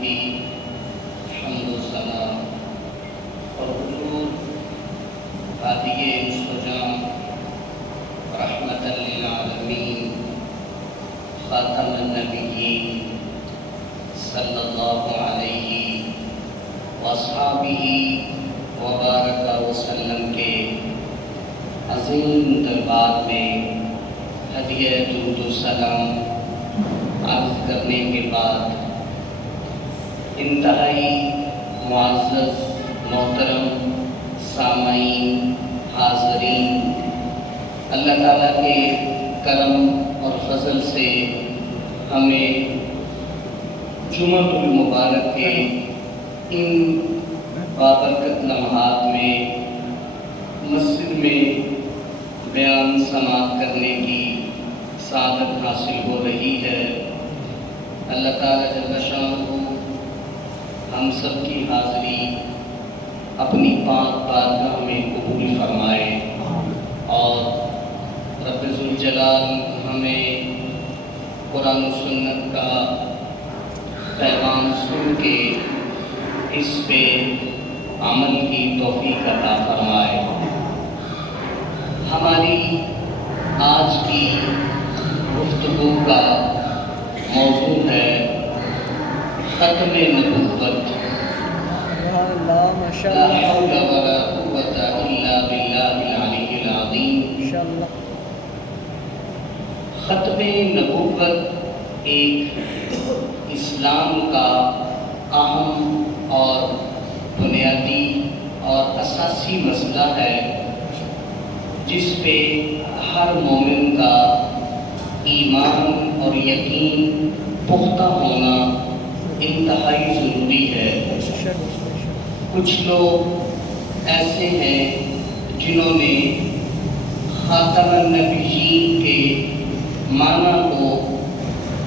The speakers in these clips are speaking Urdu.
کی حمد و ثنا اور حضور ہادی مصطفیٰ رحمت للعالمین خاتم النبیین صلی اللہ علیہ واصحابہ وبارک وسلم کے عظیم دربار میں ہدیہ درود و سلام عرض کرنے کے بعد انتہائی معزز محترم سامعین حاضرین، اللہ تعالیٰ کے کرم اور فضل سے ہمیں جمعہ المبارک کے ان بابرکت لمحات میں مسجد میں بیان سماعت کرنے کی سعادت حاصل ہو رہی ہے۔ اللہ تعالیٰ جل شانہ ہم سب کی حاضری اپنی پاک بارگاہ میں قبول فرمائے اور رب ذوالجلال ہمیں قرآن و سنت کا پیغام سن کے اس پہ عمل کی توفیق عطا فرمائے۔ ہماری آج کی گفتگو کا موضوع ہے ختم نبوت۔ لا حول ولا قوة الا باللہ العلی العظیم۔ ختم نبوت ایک اسلام کا اہم اور بنیادی اور اساسی مسئلہ ہے جس پہ ہر مومن کا ایمان اور یقین پختہ ہونا انتہائی ضروری ہے۔ کچھ لوگ ایسے ہیں جنہوں نے خاتم النبیین کے معنی کو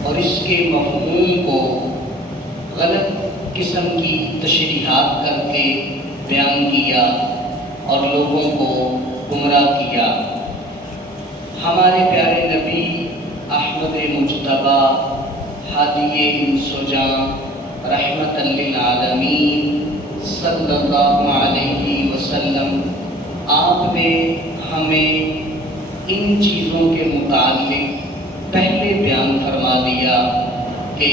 اور اس کے مفہوم کو غلط قسم کی تشریحات کر کے بیان کیا اور لوگوں کو گمراہ کیا۔ ہمارے پیارے نبی احمد مجتبیٰ ہادی انس و جاں رحمت للعالمین صلی اللہ علیہ وسلم، آپ نے ہمیں ان چیزوں کے متعلق پہلے بیان فرما دیا کہ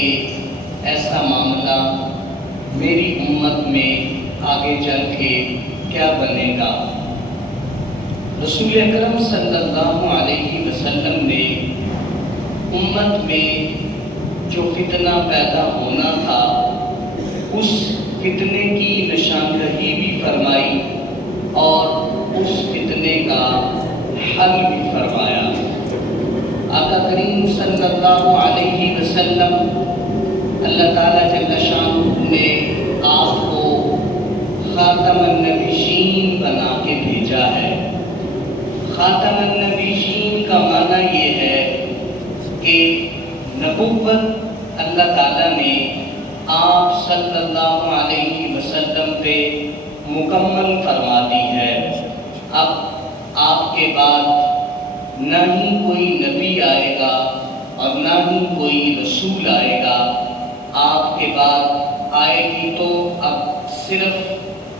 ایسا معاملہ میری امت میں آگے چل کے کیا بنے گا۔ رسول اکرم صلی اللہ علیہ وسلم نے امت میں جو فتنہ پیدا ہونا تھا اس فتنے کی نشاندہی بھی فرمائی اور اس فتنے کا حل بھی فرمایا۔ آقا کریم صلی اللہ علیہ وسلم، اللہ تعالیٰ جل شانہ نے آپ کو خاتم النبیین بنا کے بھیجا ہے۔ خاتم النبیین کا معنی یہ ہے کہ نبوت اللہ تعالیٰ نے آپ صلی اللہ علیہ وسلم پہ مکمل فرما دی ہے۔ اب آپ کے بعد نہ ہی کوئی نبی آئے گا اور نہ ہی کوئی رسول آئے گا۔ آپ کے بعد آئے گی تو اب صرف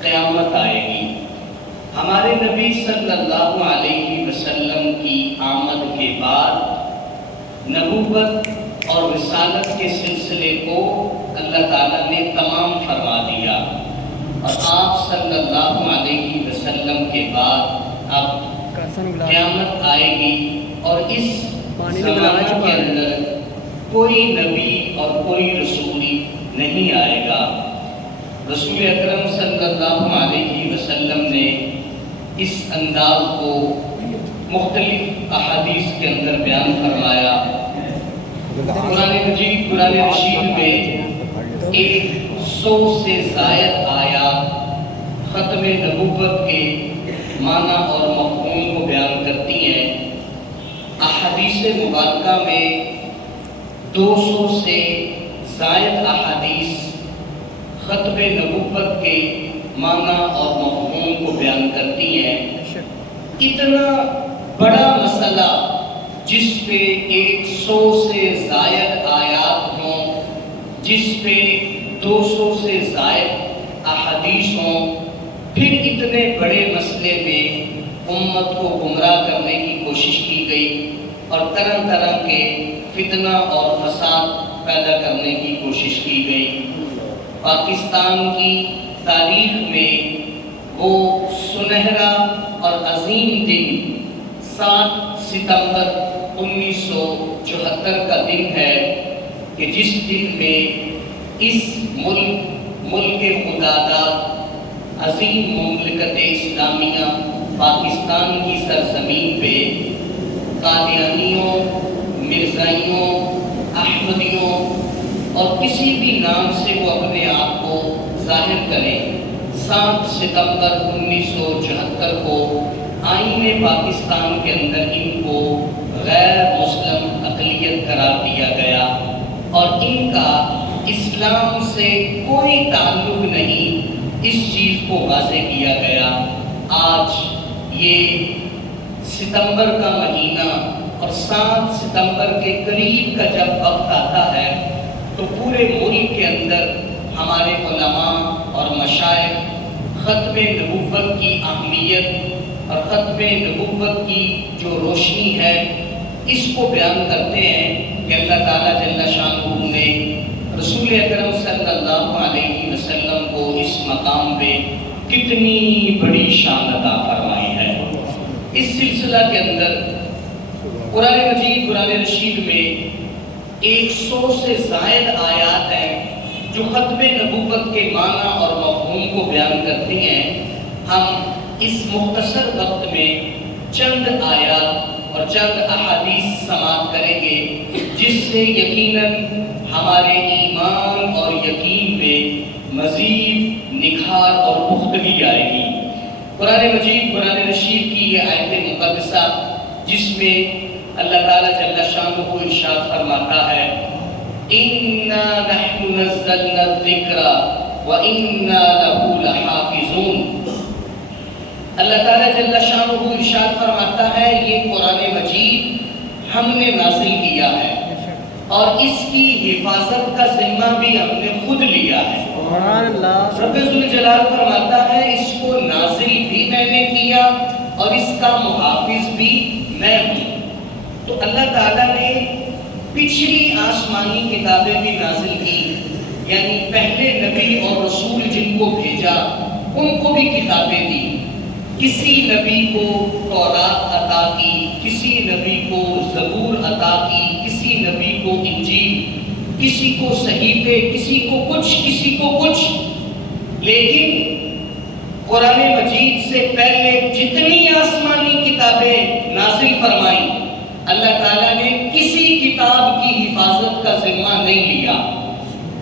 قیامت آئے گی۔ ہمارے نبی صلی اللہ علیہ وسلم کی آمد کے بعد نبوت اور رسالت کے سلسلے کو اللہ تعالیٰ نے تمام فرما دیا، اور آپ صلی اللہ علیہ وسلم کے بعد اب قیامت آئے گی اور اس زمانہ کے اندر کوئی نبی اور کوئی رسولی نہیں آئے گا۔ رسول اکرم صلی اللہ علیہ وسلم نے اس انداز کو مختلف احادیث کے اندر بیان فرمایا۔ قرآن مجید، قرآن رشید میں 100 سے زائد آیات ختم نبوت کے معنی اور مفہوم کو بیان کرتی ہیں۔ احادیث مبارکہ میں 200 سے زائد احادیث ختم نبوت کے معنی اور مفہوم کو بیان کرتی ہیں۔ اتنا بڑا مسئلہ جس پہ 100 سے زائد آیات ہوں، جس پہ 200 سے زائد احادیث ہوں، پھر اتنے بڑے مسئلے میں امت کو گمراہ کرنے کی کوشش کی گئی اور طرح طرح کے فتنہ اور فساد پیدا کرنے کی کوشش کی گئی۔ پاکستان کی تاریخ میں وہ سنہرا اور عظیم دن 7 ستمبر 1974 کا دن ہے کہ جس دن میں اس ملک خداداد عظیم مملکت اسلامیہ پاکستان کی سرزمین پہ قادیانیوں، مرزائیوں، احمدیوں اور کسی بھی نام سے وہ اپنے آپ کو ظاہر کریں، 7 ستمبر 1974 کو آئین پاکستان کے اندر ان کو غیر مسلم اقلیت قرار دیا گیا اور ان کا اسلام سے کوئی تعلق نہیں، اس چیز کو واضح کیا گیا۔ آج یہ ستمبر کا مہینہ اور 7 ستمبر کے قریب کا جب وقت آتا ہے تو پورے ملک کے اندر ہمارے علماء اور مشائخ ختم نبوت کی اہمیت اور ختم نبوت کی جو روشنی ہے اس کو بیان کرتے ہیں کہ اللہ تعالیٰ جل شانہ نے رسول اکرم صلی اللہ علیہ وسلم کو اس مقام پہ کتنی بڑی شان عطا فرمائی ہے۔ اس سلسلہ کے اندر قرآن مجید، قرآن رشید میں 100 سے زائد آیات ہیں جو ختم نبوت کے معنی اور مفہوم کو بیان کرتی ہیں۔ ہم اس مختصر وقت میں چند آیات اور چند احادیث سماعت کریں گے جس سے یقیناً ہمارے ایمان اور یقین میں مزید نکھار اور پختگی آئے گی۔ قرآن مجید، قرآن رشید کی یہ آیت مقدسہ جس میں اللہ تعالیٰ جل شانہ ارشاد فرماتا ہے اِنَّا نَحْنُ نَزَّلْنَا الذِّكْرَ وَإِنَّا لَهُ لَحَافِظُونَ۔ اللہ تعالیٰ جل شانہ ارشاد فرماتا ہے یہ قرآن مجید ہم نے نازل کیا ہے اور اس کی حفاظت کا ذمہ بھی ہم نے خود لیا ہے۔ رب ذوالجلال فرماتا ہے اس کو نازل بھی میں نے کیا اور اس کا محافظ بھی میں ہوں۔ تو اللہ تعالیٰ نے پچھلی آسمانی کتابیں بھی نازل کی، یعنی پہلے نبی اور رسول جن کو بھیجا ان کو بھی کتابیں دی۔ کسی نبی کو تورات عطا کی، کسی نبی کو زبور عطا کی، کسی نبی کو انجیل، کسی کو صحیفے، کسی کو کچھ، لیکن قرآن مجید سے پہلے جتنی آسمانی کتابیں نازل فرمائیں اللہ تعالیٰ نے کسی کتاب کی حفاظت کا ذمہ نہیں لیا۔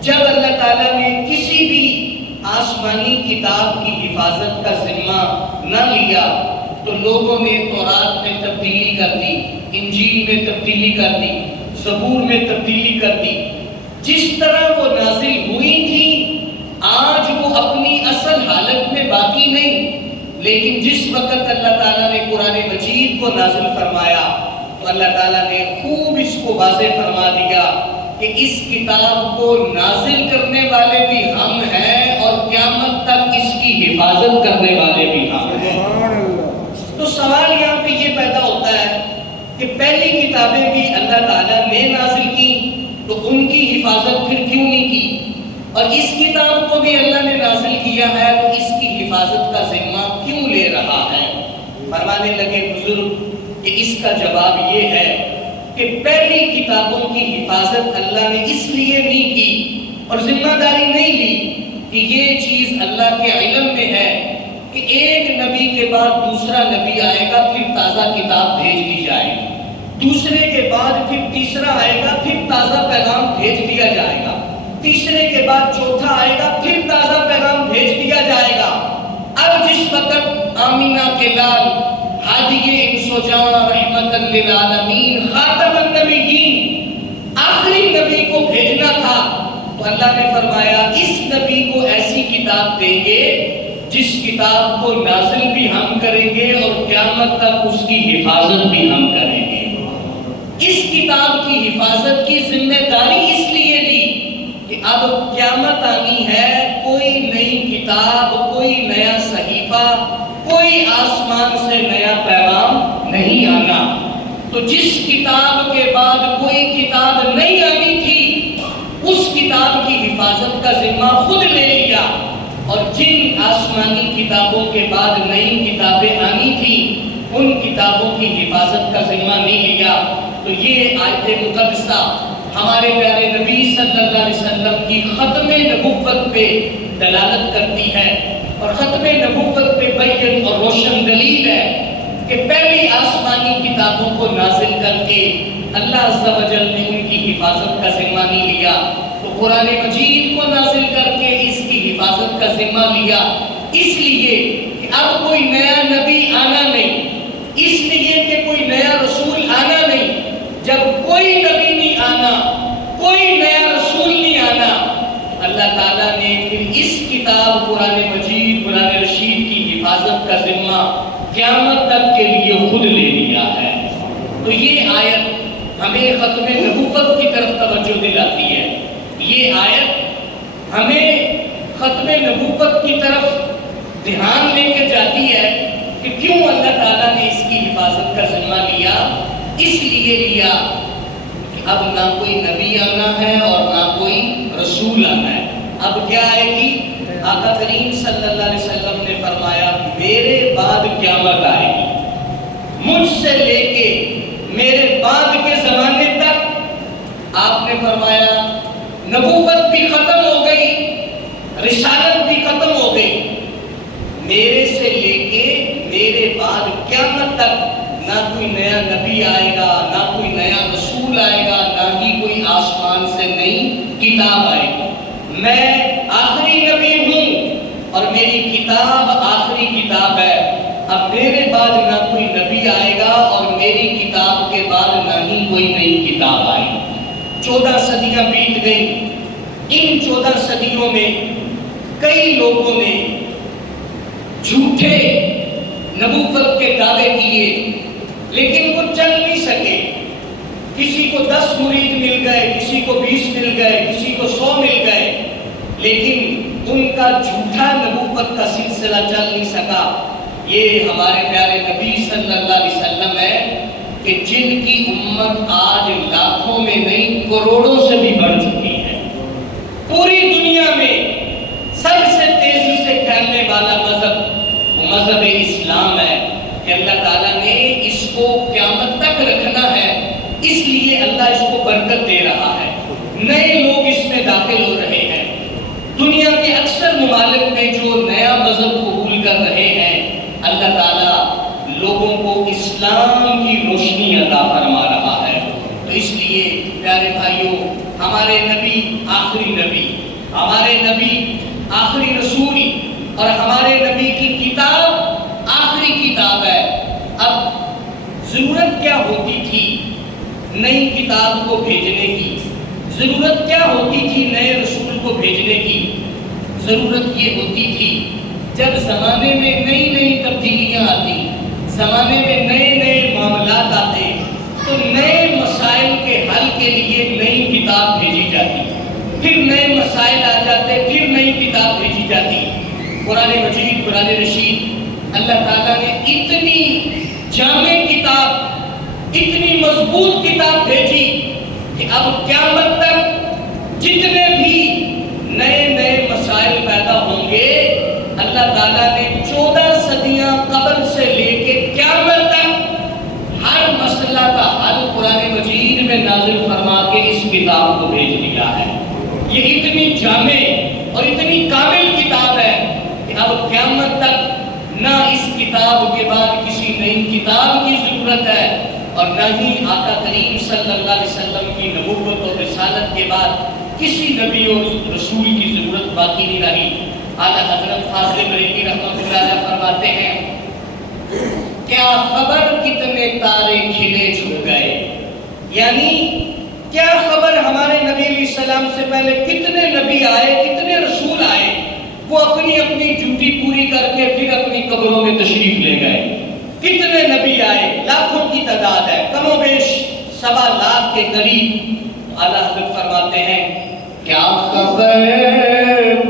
جب اللہ تعالیٰ نے کسی بھی آسمانی کتاب کی حفاظت کا ذمہ نہ لیا تو لوگوں نے تورات میں تبدیلی کر دی، انجیل میں تبدیلی کر دی، زبور میں تبدیلی کر دی۔ جس طرح وہ نازل ہوئی تھی آج وہ اپنی اصل حالت میں باقی نہیں، لیکن جس وقت اللہ تعالیٰ نے قرآن مجید کو نازل فرمایا تو اللہ تعالیٰ نے خوب اس کو واضح فرما دیا کہ اس کتاب کو نازل کرنے والے بھی ہم ہیں اور قیامت تک اس کی حفاظت کرنے والے بھی ہم ہیں۔ تو سوال یہاں پہ یہ پیدا ہوتا ہے کہ پہلی کتابیں بھی اللہ تعالیٰ نے نازل کی تو ان کی حفاظت پھر کیوں نہیں کی، اور اس کتاب کو بھی اللہ نے نازل کیا ہے تو اس کی حفاظت کا ذمہ کیوں لے رہا ہے؟ فرمانے لگے بزرگ کہ اس کا جواب یہ ہے کہ پہلی کتابوں کی حفاظت اللہ نے اس لیے نہیں کی اور ذمہ داری نہیں لی کہ یہ چیز اللہ کے علم میں ہے کہ ایک نبی کے بعد دوسرا نبی آئے گا پھر تازہ کتاب بھیج دی جائے گی، دوسرے کے بعد پھر تیسرا آئے گا پھر تازہ پیغام بھیج دیا جائے گا، تیسرے کے بعد چوتھا آئے گا پھر تازہ پیغام بھیج دیا جائے گا۔ اب جس وقت آمینہ کے لال ہادی انس و جان رحمت للعالمین خاتم النبیین آخری نبی کو بھیجنا تھا تو اللہ نے فرمایا اس نبی کو ایسی کتاب دیں گے جس کتاب کو نازل بھی ہم کریں گے اور قیامت تک اس کی حفاظت بھی ہم کریں گے۔ اس کتاب کی حفاظت کی ذمہ داری اس لیے لی کہ اب قیامت آنی ہے، کوئی نئی کتاب، کوئی نیا صحیفہ، کوئی آسمان سے نیا پیغام نہیں آنا۔ تو جس کتاب کے بعد کوئی کتاب نہیں آنی تھی، اس کتاب کی حفاظت کا ذمہ خود لے لیا، اور جن آسمانی کتابوں کے بعد نئی کتابیں آنی تھی، ان کتابوں کی حفاظت کا ذمہ نہیں لیا۔ تو یہ آیت مقدسہ ہمارے پیارے نبی صلی اللہ علیہ وسلم کی ختم نبوت پہ دلالت کرتی ہے، اور ختم نبوت پہ بین اور روشن دلیل ہے کہ پہلی آسمانی کتابوں کو نازل کر کے اللہ عز و جل نے ان کی حفاظت کا ذمہ نہیں لیا، تو قرآن مجید کو نازل کر کے اس کی حفاظت کا ذمہ لیا، اس لیے کہ اب کوئی نیا نبی آنا نہیں، اس لیے کہ کوئی نیا رسول آنا نہیں۔ جب کوئی نبی نہیں آنا، کوئی نیا رسول نہیں آنا، اللہ تعالیٰ نے پھر اس کتاب قرآن مجید، قرآن رشید کی حفاظت کا ذمہ قیامت تک کے لیے خود لے لیا ہے۔ تو یہ آیت ہمیں ختم نبوت کی طرف توجہ دلاتی ہے، یہ آیت ہمیں ختم نبوت کی طرف دھیان لے کے جاتی ہے کہ کیوں اللہ تعالیٰ نے اس کی حفاظت کا ذمہ لیا۔ اس لیے لیا کہ اب نہ کوئی نبی آنا ہے اور نہ کوئی رسول آنا ہے، اب کیا آئے گی؟ آقا کریم صلی اللہ علیہ وسلم نے فرمایا میرے بعد قیامت آئے گی، مجھ سے لے کے میرے بعد کے زمانے تک۔ آپ نے فرمایا نبوت بھی ختم ہو گئی، رسالت بھی ختم ہو گئی، میرے سے لے کے میرے بعد قیامت تک نہ کوئی نیا نبی آئے گا، نہ کوئی نیا رسول آئے گا، نہ ہی کوئی آسمان سے نئی کتاب آئے گی۔ میں آخری نبی ہوں اور میری کتاب آخری کتاب ہے۔ اب میرے بعد نہ کوئی نبی آئے گا اور میری کتاب کے بعد نہ ہی کوئی نئی کتاب آئے گی۔ 14 صدیاں بیت گئیں، ان 14 صدیوں میں کئی لوگوں نے جھوٹے نبوت کے دعوے کیے، لیکن وہ چل نہیں سکے۔ کسی کو 10 مرید مل گئے، کسی کو 20 مل گئے، کسی کو 100 مل گئے، لیکن ان کا جھوٹا نبوت کا سلسلہ چل نہیں سکا۔ یہ ہمارے پیارے نبی صلی اللہ علیہ وسلم ہے کہ جن کی امت آج لاکھوں میں نہیں کروڑوں سے بھی بڑھ چکی ہے۔ پوری دنیا میں سب سے تیزی سے پھیلنے والا مذہب اسلام ہے کہ اللہ تعالیٰ نے اس کو قیامت تک رکھنا ہے، اس لیے اللہ اس کو برکت دے رہا ہے، نئے لوگ اس میں داخل ہو رہے ہیں۔ دنیا کے اکثر ممالک میں جو نیا مذہب قبول کر رہے ہیں، اللہ تعالیٰ لوگوں کو اسلام کی روشنی عطا فرما رہا ہے۔ تو اس لیے پیارے بھائیوں، ہمارے نبی آخری نبی، ہمارے نبی آخری رسول، اور ہمارے نبی کی کتاب آخری کتاب ہے۔ اب ضرورت کیا ہوتی تھی نئی کتاب کو بھیجنے کی؟ ضرورت کیا ہوتی تھی نئے رسول کو بھیجنے کی؟ ضرورت یہ ہوتی تھی جب زمانے میں نئی نئی تبدیلیاں آتی، زمانے میں نئے نئے معاملات آتے، تو نئے مسائل کے حل کے لیے نئی کتاب بھیجی جاتی، پھر نئے مسائل آ جاتے، پھر نئی کتاب بھیجی جاتی۔ قرآن مجید، قرآن رشید، اللہ تعالیٰ نے اتنی جامع کتاب، اتنی مضبوط کتاب بھیجی کہ اب قیامت تک جتنے بھی نئے نئے مسائل پیدا ہوں گے، اللہ تعالیٰ نے 14 صدیاں قبل سے لے کے قیامت تک ہر مسئلہ کا حل قرآن مجید میں نازل فرما کے اس کتاب کو بھیج دیا ہے۔ یہ اتنی جامع اور اتنی کامل کتاب ہے کہ اب قیامت تک نہ اس کتاب کے بعد کسی نئی کتاب کی ضرورت ہے، اور نہ ہی آقا کریم صلی اللہ علیہ وسلم کی نبوت اور رسالت کے بعد کسی نبی اور رسول کی ضرورت باقی نہیں رہی۔ اعلیٰ حضرت فاضل بریلوی رحمۃ اللہ علیہ فرماتے ہیں کیا خبر کتنے تارے کھلے چھپ گئے، یعنی کیا خبر ہمارے نبی علیہ السلام سے پہلے کتنے نبی آئے، کتنے رسول آئے، وہ اپنی اپنی ڈیوٹی پوری کر کے پھر اپنی قبروں میں تشریف لے گئے۔ کتنے نبی آئے، لاکھوں کی تعداد ہے، کم و بیش 1.25 لاکھ کے قریب۔ اعلیٰ حضرت فرماتے ہیں کیا خبر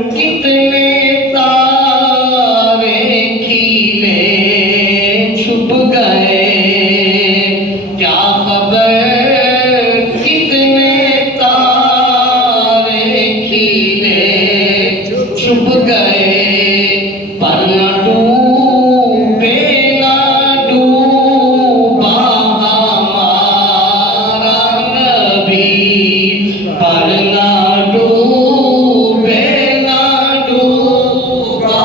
کتنے تارے کھیلے چھپ گئے، کیا خبر کتنے تارے کھیلے چھپ گئے، پر نہ ڈوبے نہ ڈوبا ہمارا نبی، پر نہ ڈوبے نہ ڈوبا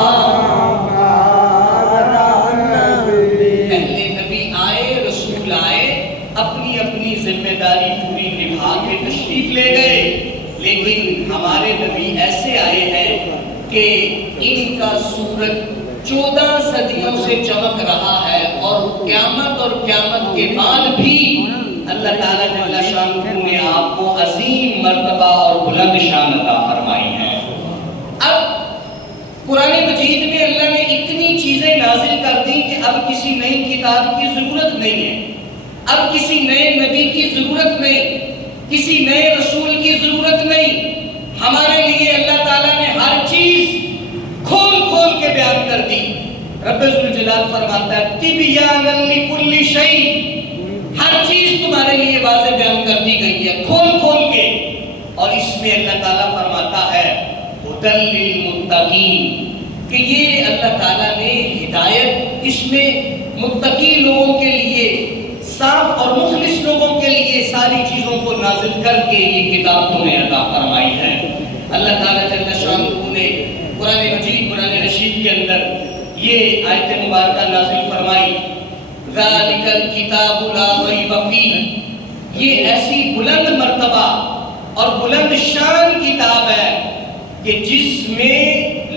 ہمارا نبی۔ پہلے نبی آئے، رسول آئے، اپنی اپنی ذمہ داری پوری نبھا کے تشریف لے گئے، لیکن ہمارے نبی ایسے آئے ہیں کہ ان کا سورج 14 صدیوں سے چمک رہا ہے، اور قیامت کے بعد بھی اللہ تعالیٰ جل شانہ نے آپ کو عظیم مرتبہ اور بلند شان عطا فرمائی ہے۔ اب قرآن مجید میں اللہ نے اتنی چیزیں نازل کر دی کہ اب کسی نئی کتاب کی ضرورت نہیں ہے، اب کسی نئے نبی کی ضرورت نہیں، کسی نئے رسول کی ضرورت نہیں۔ ہمارے لیے اللہ تعالیٰ نے ہر چیز کھول کھول کے بیان کر دی۔ رب ذوالجلال فرماتا ہے تبیانا لکل شیء، ہر چیز تمہارے لیے واضح بیان کر دی گئی ہے کھول کھول کے، اور اس میں اللہ تعالیٰ فرماتا ہے ھدی للمتقین، کہ یہ اللہ تعالیٰ نے ہدایت اس میں متقی لوگوں کے لیے، صاف اور مخلص لوگوں کے لیے ساری چیزوں کو نازل کر کے یہ کتاب تمہیں عطا فرمائی ہے۔ اللہ تعالیٰ جل شانہ نے قرآن مجید، قرآن رشید کے اندر یہ آیت مبارکہ نازل فرمائی، ذالک الکتاب لا ریب فیہ، یہ ایسی بلند مرتبہ اور بلند شان کتاب ہے کہ جس میں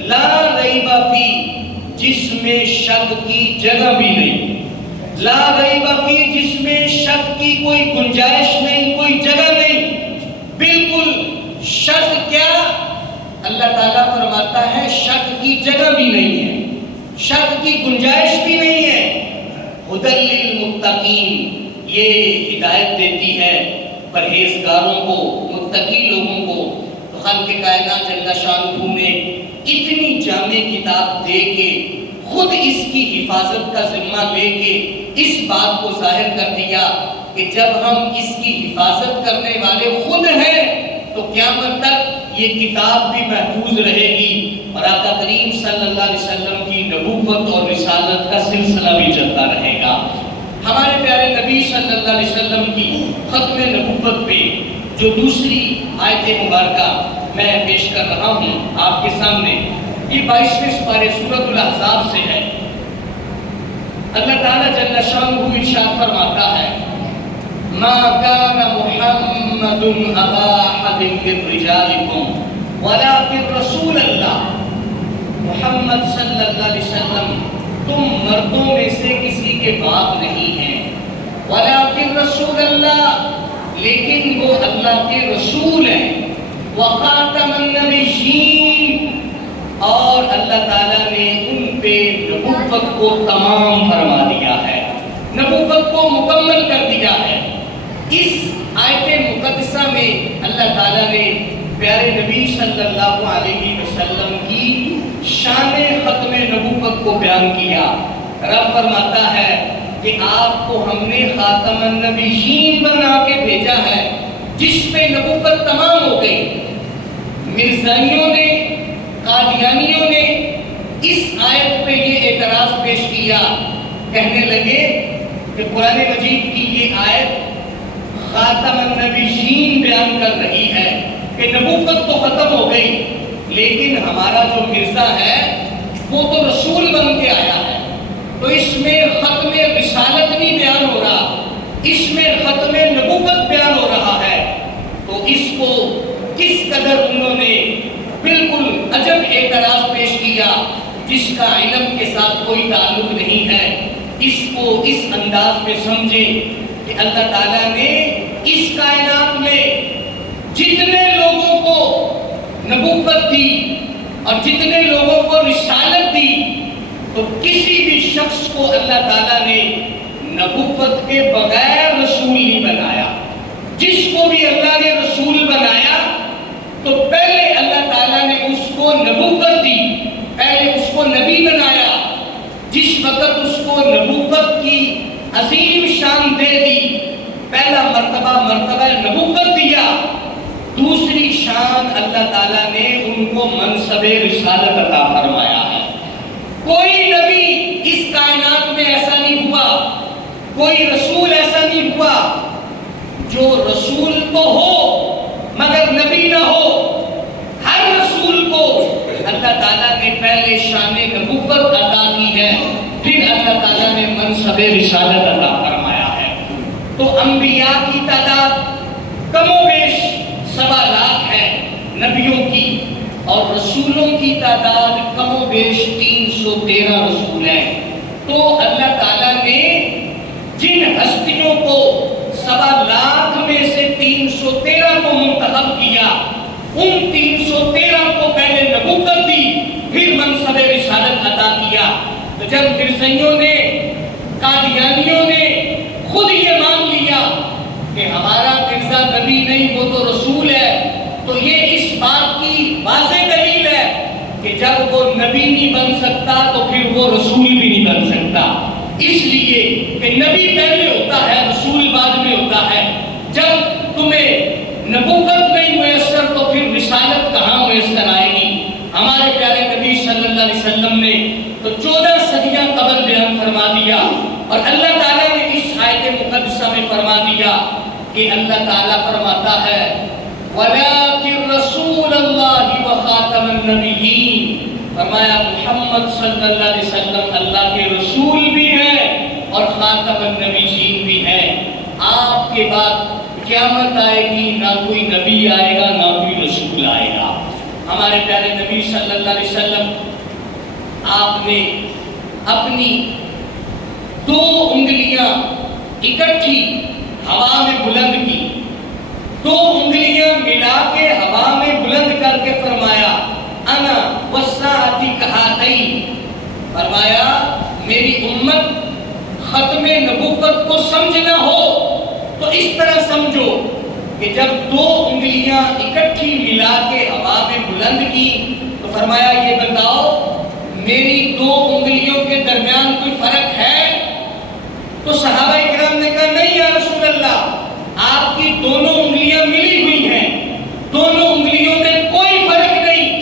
لا ریب فیہ، جس میں شک کی جگہ بھی نہیں، لا ریب فیہ، جس میں شک کی کوئی گنجائش نہیں، کوئی جگہ نہیں، بالکل شک کیا، اللہ تعالیٰ فرماتا ہے شک کی جگہ بھی نہیں ہے، شک کی گنجائش بھی نہیں ہے۔ ھدی للمتقین، یہ ہدایت دیتی ہے پرہیزگاروں کو، متقی لوگوں کو۔ تو خالق کائنات جل شانہ نے اتنی جامع کتاب دے کے خود اس کی حفاظت کا ذمہ لے کے اس بات کو ظاہر کر دیا کہ جب ہم اس کی حفاظت کرنے والے خود ہیں تو قیامت تک یہ کتاب بھی محفوظ رہے گی، اور آقا کریم صلی اللہ علیہ وسلم کی نبوت اور رسالت کا سلسلہ بھی چلتا رہے گا۔ ہمارے پیارے نبی صلی اللہ علیہ وسلم کی ختم نبوت پہ جو دوسری آیت مبارکہ میں پیش کر رہا ہوں آپ کے سامنے، یہ 22ویں سپارے سورۃ الاحزاب سے ہے۔ اللہ تعالیٰ جل شانہ ارشاد فرماتا ہے ما كان محمد ابا احد من رجالكم ولكن رسول اللہ، محمد صلی اللہ علیہ وسلم تم مردوں میں سے کسی کے باپ نہیں ہیں، ولكن رسول اللہ، لیکن وہ اللہ کے رسول ہیں، وخاتم النبیین، اور اللہ تعالیٰ نے ان پہ نبوت کو تمام فرما دیا ہے، نبوت کو مکمل کر دیا ہے۔ اس آیت مقدسہ میں اللہ تعالیٰ نے پیارے نبی صلی اللہ علیہ وسلم کی شان ختم نبوت کو بیان کیا۔ رب فرماتا ہے کہ آپ کو ہم نے خاتم النبیین بنا کے بھیجا ہے، جس پہ نبوت تمام ہو گئی۔ مرزائیوں نے، قادیانیوں نے اس آیت پہ یہ اعتراض پیش کیا، کہنے لگے کہ قرآن مجید کی یہ آیت خاتم النبیین بیان کر رہی ہے کہ نبوت تو ختم ہو گئی، لیکن ہمارا جو مرزا ہے وہ تو رسول بن کے آیا ہے، تو اس میں ختم رسالت نہیں بیان ہو رہا، اس میں ختم نبوت بیان ہو رہا ہے۔ تو اس کو کس قدر انہوں نے بالکل عجب اعتراض پیش کیا، جس کا علم کے ساتھ کوئی تعلق نہیں ہے۔ اس کو اس انداز میں سمجھے کہ اللہ تعالیٰ نے اس کائنات میں جتنے لوگوں کو نبوت دی اور جتنے لوگوں کو رسالت دی، تو کسی بھی شخص کو اللہ تعالیٰ نے نبوت کے بغیر رسول نہیں بنایا۔ جس کو بھی اللہ نے رسول بنایا تو کو نبوت دی، پہلے اس کو نبی بنایا، جس وقت اس کو نبوت کی عظیم شان دے دی، پہلا مرتبہ نبوت دیا، دوسری شان اللہ تعالیٰ نے ان کو منصب رسالت عطا فرمایا ہے۔ کوئی نبی اس کائنات میں ایسا نہیں ہوا، کوئی رسول ایسا نہیں ہوا جو رسول تو ہو مگر نبی نہ ہو۔ ہر رسول کو اللہ تعالیٰ نے پہلے شان نبوت عطا کی ہے، پھر اللہ تعالیٰ نے منصب رسالت عطا فرمایا ہے۔ تو انبیاء کی تعداد کم و بیش 1.25 لاکھ ہے نبیوں کی، اور رسولوں کی تعداد کم و بیش 313 رسول ہیں۔ تو اللہ تعالیٰ نے جن ہستیوں کو 1.25 لاکھ میں سے 313 کو منتخب کیا، ان 313 کو پہلے نبوت دی، پھر منصب رسالت عطا کیا۔ تو جب مرزائیوں نے، قادیانیوں نے خود یہ مان لیا کہ ہمارا مرزا نبی نہیں وہ تو رسول ہے، تو یہ اس بات کی واضح دلیل ہے کہ جب وہ نبی نہیں بن سکتا تو پھر وہ رسول بھی نہیں بن سکتا، اس لیے کہ نبی پہلے ہوتا ہے، رسول بعد میں ہوتا ہے۔ جب تمہیں نبوت نہیں میسر تو پھر رسالت کہاں میسر آئے گی؟ ہمارے پیارے نبی صلی اللہ علیہ وسلم نے تو 14 صدیاں قبل بیان فرما دیا، اور اللہ تعالیٰ نے اس آیت مقدسہ میں فرما دیا کہ اللہ تعالیٰ فرماتا ہے وَلَٰكِن رَّسُولَ اللَّهِ وَخَاتَمَ النَّبِيِّينَ، فرمایا محمد صلی اللہ علیہ وسلم اللہ کے رسول بھی ہیں اور خاتم النبیین بھی ہیں۔ آپ کے بعد قیامت آئے گی، نہ کوئی نبی آئے گا نہ کوئی رسول آئے گا۔ ہمارے پیارے نبی صلی اللہ علیہ وسلم، آپ نے اپنی 2 انگلیاں اکٹھی ہوا میں بلند کی، 2 انگلیاں ملا کے ہوا میں بلند کر کے فرمایا انا والساعۃ کہاتین، فرمایا میری امت ختم نبوت کو سمجھنا ہو تو اس طرح سمجھو کہ جب 2 انگلیاں اکٹھی ملا کے ہوا میں بلند کی تو فرمایا یہ بتاؤ میری 2 انگلیوں کے درمیان کوئی فرق ہے؟ تو صحابہ کرام نے کہا نہیں یا رسول اللہ، آپ کی دونوں انگلیاں ملی ہوئی ہیں، دونوں انگلیوں میں کوئی فرق نہیں۔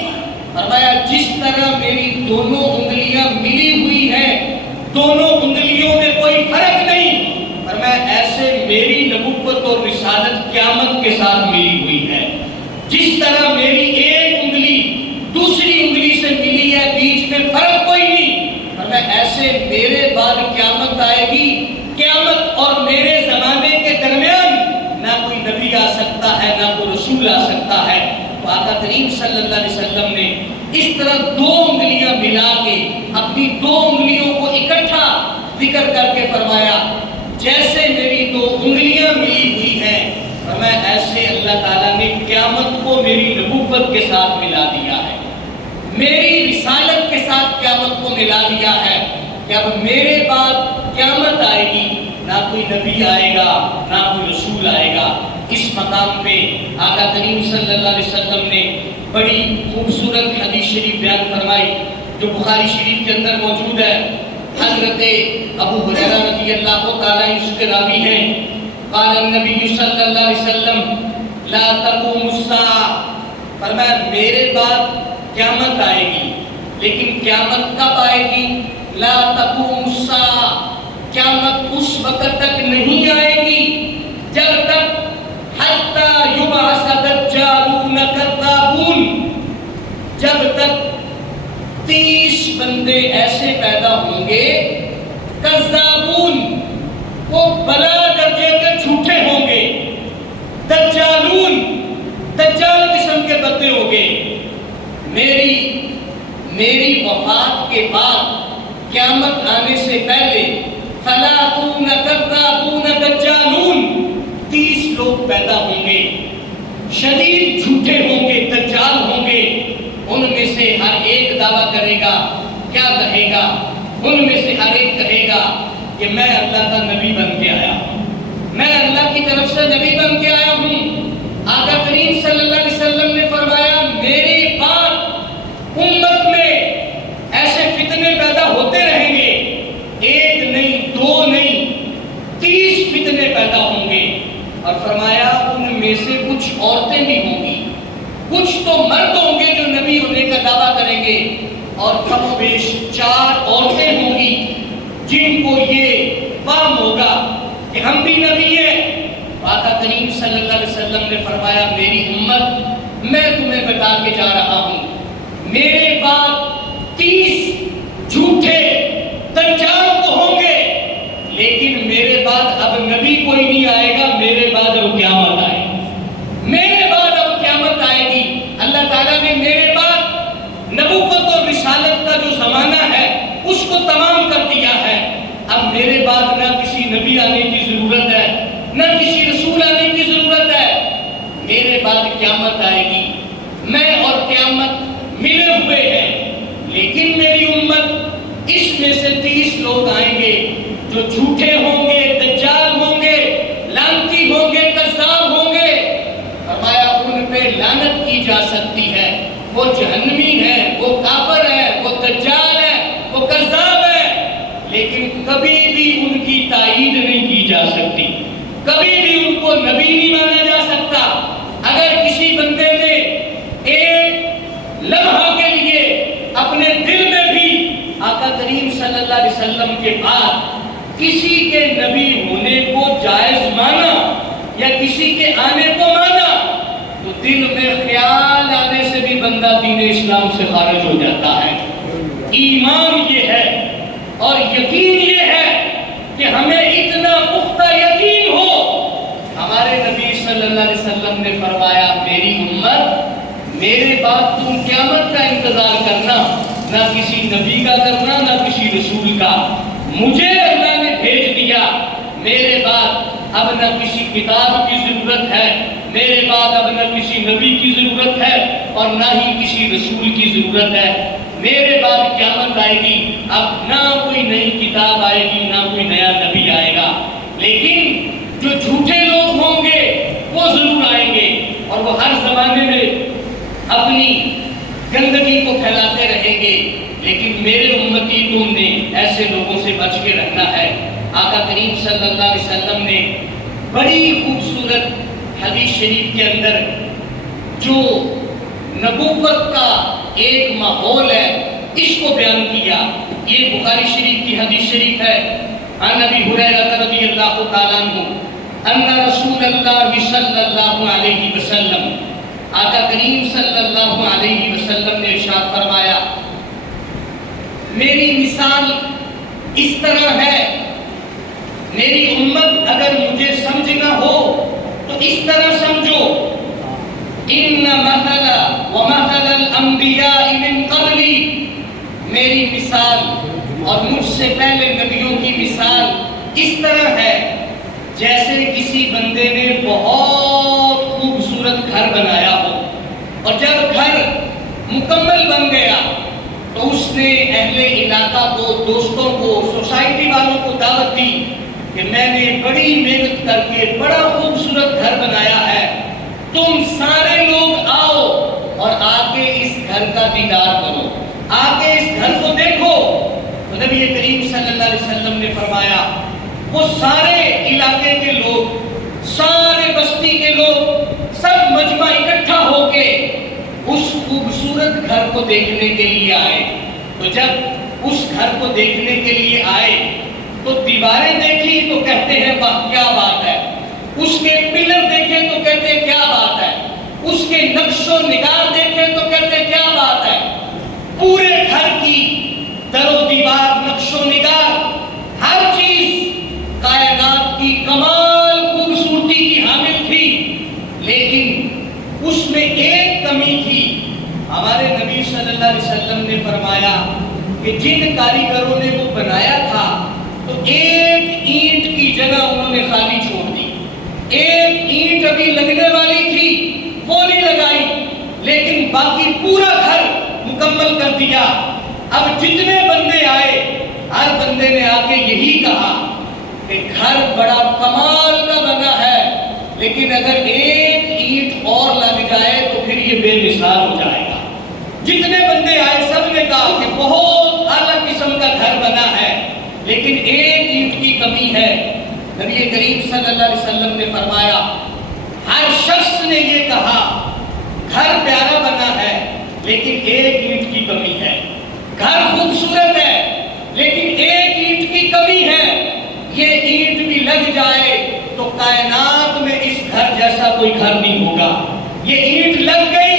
فرمایا جس طرح میری دونوں انگلیاں ملی ہوئی ہیں، دونوں انگلیوں میں کوئی فرق نہیں، فرمایا ایسے میری نبوت اور رسالت قیامت کے ساتھ ملی ہوئی ہے۔ جس طرح میری ایک انگلی دوسری انگلی سے ملی ہے، بیچ میں فرق کوئی نہیں، فرمایا ایسے میرے بعد قیامت آئے گی، قیامت اور میرے زمانے کے درمیان نہ کوئی نبی آ سکتا ہے نہ کوئی رسول آ سکتا ہے۔ تو آقا کریم صلی اللہ علیہ وسلم نے اس طرح 2 انگلیاں ملا کے اپنی 2 انگلیوں کو اکٹھا ذکر کر کے فرمایا جیسے میری 2 انگلیاں ملی ہوئی ہیں، فرمایا ایسے اللہ تعالیٰ نے قیامت کو میری نبوت کے ساتھ ملا دیا ہے، میری رسالت کے ساتھ قیامت کو ملا دیا ہے کہ اب میرے بعد قیامت آئے گی، نہ کوئی نبی آئے گا نہ کوئی رسول آئے گا۔ اس مقام پہ آقا کریم صلی اللہ علیہ وسلم نے بڑی خوبصورت حدیث شریف بیان فرمائی جو بخاری شریف کے اندر موجود ہے۔ حضرت ابو ہریرہ رضی اللہ تعالیٰ اس کے راوی ہیں، قال النبی صلی اللہ علیہ وسلم لا تقوم الساعہ، فرمایا میرے بعد قیامت آئے گی، لیکن قیامت کب آئے گی؟ لا تقوم الساعہ، قیامت اس وقت تک نہیں آئے گی جب تک حتی یبعث دجالون کذابون، جب تک 30 بندے ایسے پیدا ہوں گے کذابون، وہ بلا درجے کے جھوٹے ہوں گے، دجالون دجال قسم کے بندے ہوں گے۔ میری وفات کے بعد قیامت آنے سے پہلے 30 کذابون دجالون، 30 لوگ پیدا ہوں گے، شدید جھوٹے ہوں گے، دجال ہوں گے۔ ان میں سے ہر ایک دعویٰ کرے گا، کیا کہے گا؟ ان میں سے ہر ایک کہے گا کہ میں اللہ کا نبی بن کے آیا ہوں، میں اللہ کی طرف سے نبی بن کے آیا ہوں۔ آقا کریم صلی اللہ علیہ وسلم نے فرمایا میرے بعد گے اور کم و بیش 4 عورتیں ہوں گی جن کو یہ فہم ہوگا کہ ہم بھی نبی ہیں۔ آقا کریم صلی اللہ علیہ وسلم نے فرمایا میری امت میں تمہیں بتا کے جا رہا ہوں، میرے بعد 30 جھوٹے دجال تو ہوں گے، لیکن میرے بعد اب نبی کوئی نہیں آئے گا، میرے بعد اب قیامت آئے گی، میرے بعد اب قیامت آئے گی۔ اللہ تعالیٰ نے میرے بعد نبوت اور رسالت کا جو زمانہ ہے اس کو تمام کر دیا ہے۔ اب میرے بعد نہ کسی نبی آنے کی ضرورت ہے نہ کسی رسول آنے کی ضرورت ہے، میرے بعد قیامت آئے گی، میں اور قیامت ملے ہوئے ہیں، لیکن میری امت اس میں سے 30 لوگ آئیں گے جو جھوٹے ہوں گے، دجال ہوں گے، لعنتی ہوں گے، کذاب ہوں گے۔ فرمایا ان پہ لعنت کی جا سکتی ہے، وہ جہنمی ہے، وہ کافر ہے، وہ دجال ہے، وہ کذاب ہے، لیکن کبھی بھی ان کی تائید نہیں کی جا سکتی، کبھی بھی ان کو نبی نہیں مانا جا سکتا۔ اگر کسی بندے نے ایک لمحہ کے لیے اپنے دل میں بھی آقا کریم صلی اللہ علیہ وسلم کے بعد کسی کے نبی ہونے کو جائز مانا یا کسی کے آنے کو مانا تو دل میں خیال آنے سے بھی بندہ دین اسلام سے خارج ہو جاتا ہے۔ ایمان یہ ہے اور یقین یہ ہے کہ ہمیں اتنا پختہ یقین ہو، ہمارے نبی صلی اللہ علیہ وسلم نے فرمایا میری امت میرے بعد تم قیامت کا انتظار کرنا، نہ کسی نبی کا کرنا نہ کسی رسول کا، مجھے اللہ نے بھیج دیا، میرے بعد اب نہ کسی کتاب کی ضرورت ہے، میرے بعد اب نہ کسی نبی کی ضرورت ہے اور نہ ہی کسی رسول کی ضرورت ہے، میرے بعد قیامت آئے گی، اب نہ کوئی نئی کتاب آئے گی نہ کوئی نیا نبی آئے گا، لیکن جو جھوٹے لوگ ہوں گے وہ ضرور آئیں گے اور وہ ہر زمانے میں اپنی گندگی کو پھیلاتے رہیں گے، لیکن میرے امتی تم نے ایسے لوگوں سے بچ کے رکھنا ہے۔ آقا کریم صلی اللہ علیہ وسلم نے بڑی خوبصورت حدیث شریف کے اندر جو نبوت کا ایک ماحول ہے اس کو بیان کیا۔ یہ بخاری شریف کی حدیث شریف ہے، عن ابی ہریرہ رضی اللہ تعالیٰ عنہ ان رسول اللہ صلی اللہ علیہ وسلم، آقا کریم صلی اللہ علیہ وسلم نے ارشاد فرمایا میری مثال اس طرح ہے، میری امت اگر مجھے سمجھنا ہو تو اس طرح سمجھو، ان مثل ومثل الانبیاء من قبلی، میری مثال اور مجھ سے پہلے نبیوں کی مثال اس طرح ہے جیسے کسی بندے نے بہت خوبصورت گھر بنایا ہو، اور جب گھر مکمل بن گیا تو اس نے اہل علاقہ کو، دوستوں کو، سوسائٹی والوں کو دعوت دی کہ میں نے بڑی محنت کر کے بڑا خوبصورت گھر بنایا ہے، تم سارے لوگ آؤ اور آ کے اس گھر کا دیدار کرو، آ کے اس گھر کو دیکھو۔ تو نبی کریم صلی اللہ علیہ وسلم نے فرمایا وہ سارے علاقے کے لوگ، سارے بستی کے لوگ سب مجمع اکٹھا ہو کے اس خوبصورت گھر کو دیکھنے کے لیے آئے۔ تو جب اس گھر کو دیکھنے کے لیے آئے تو دیواریں دیکھی تو کہتے ہیں واہ کیا بات ہے، اس کے پلر دیکھے تو کہتے ہیں کیا بات ہے، اس کے نقش و نگار دیکھے تو کہتے ہیں کیا بات ہے، پورے گھر کی در و دیوار، نقش و نگار، ہر چیز کائنات کی کمال خوبصورتی کی حامل تھی، لیکن اس میں ایک کمی تھی۔ ہمارے نبی صلی اللہ علیہ وسلم نے فرمایا کہ جن کاریگروں نے وہ بنایا تھا تو ایک اینٹ کی جگہ انہوں نے خالی چھوڑ دی، ایک اینٹ ابھی لگنے والی تھی وہ نہیں لگائی، لیکن باقی پورا گھر مکمل کر دیا۔ اب جتنے بندے آئے ہر بندے نے آ کے یہی کہا کہ گھر بڑا کمال کا بنا ہے، لیکن اگر ایک اینٹ اور لگ جائے تو پھر یہ بے مثال ہو جائے گا۔ جتنے بندے آئے سب نے کہا کہ بہت اعلیٰ قسم کا گھر بنا ہے، لیکن ایک اینٹ کی کمی ہے۔ نبی کریم صلی اللہ علیہ وسلم نے فرمایا ہر شخص نے یہ کہا گھر پیارا بنا ہے لیکن ایک اینٹ کی کمی ہے۔ لگ جائے تو کائنات میں اس گھر جیسا کوئی گھر نہیں ہوگا. یہ اینٹ لگ گئی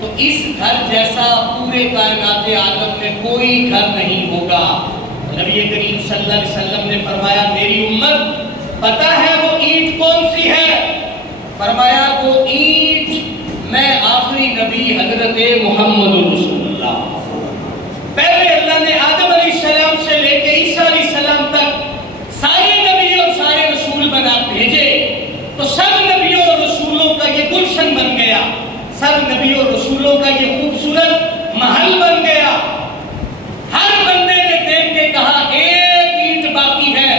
تو اس گھر جیسا پورے کائنات عالم میں کوئی گھر نہیں ہوگا. نبی کریم صلی اللہ علیہ وسلم نے فرمایا میری امت پتہ ہے وہ اینٹ کون سی ہے؟ فرمایا وہ اینٹ میں آخری نبی حضرت محمد رسول اللہ. پہلے اللہ نے آدم علیہ السلام سے لے کے عیسیٰ علیہ السلام تک سارے نبی اور سارے رسول بنا بھیجے تو سب نبیوں اور رسولوں کا یہ گلشن بن گیا، سب نبیوں اور رسولوں کا یہ خوبصورت محل بن گیا. ہر بندے نے دیکھ کے کہا ایک اینٹ باقی ہے،